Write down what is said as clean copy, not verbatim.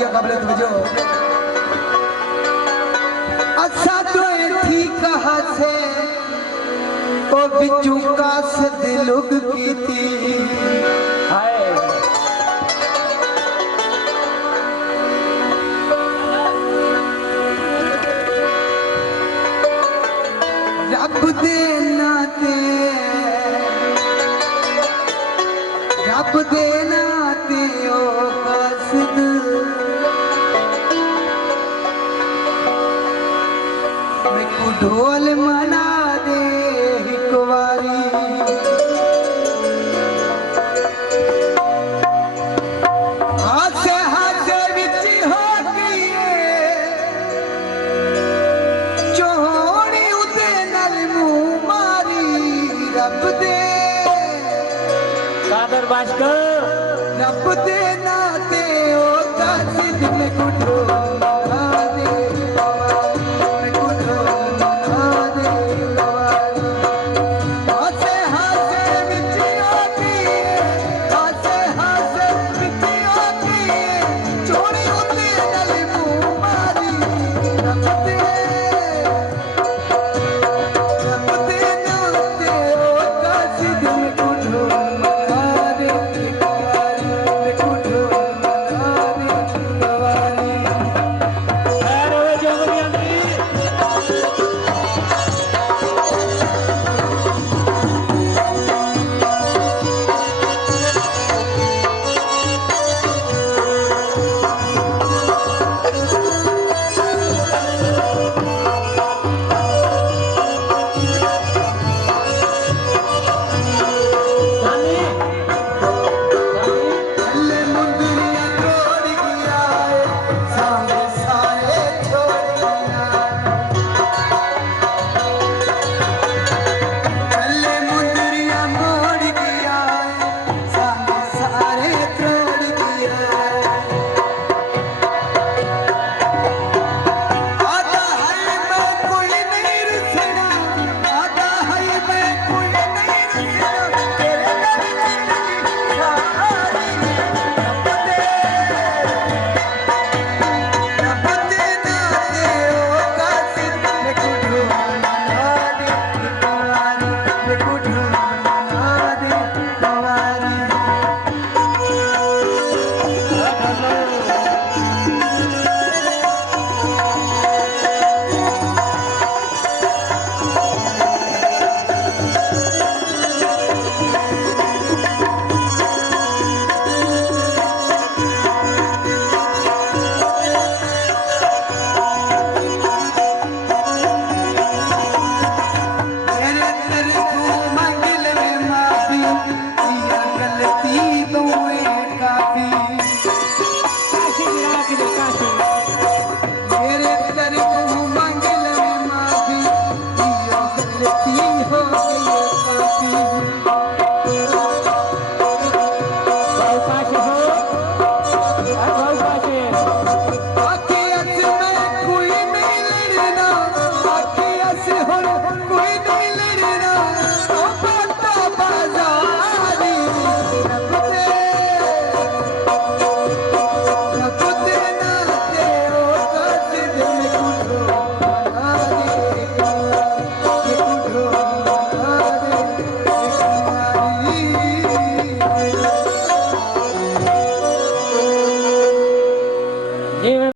बढ़िया काबिल तवज्जो। अच्छा तो ठीक कहा से ओ बिचू का से दिलुग की थी हाय रब दे नाते ओ कासिद मैं ढोल मना दे एक बारी हासे हासे विच हो गई चोड़ी उदे नल मुंह मारी रब दे कादर भास्कर रब दे नाते ओ कासिद में कुठो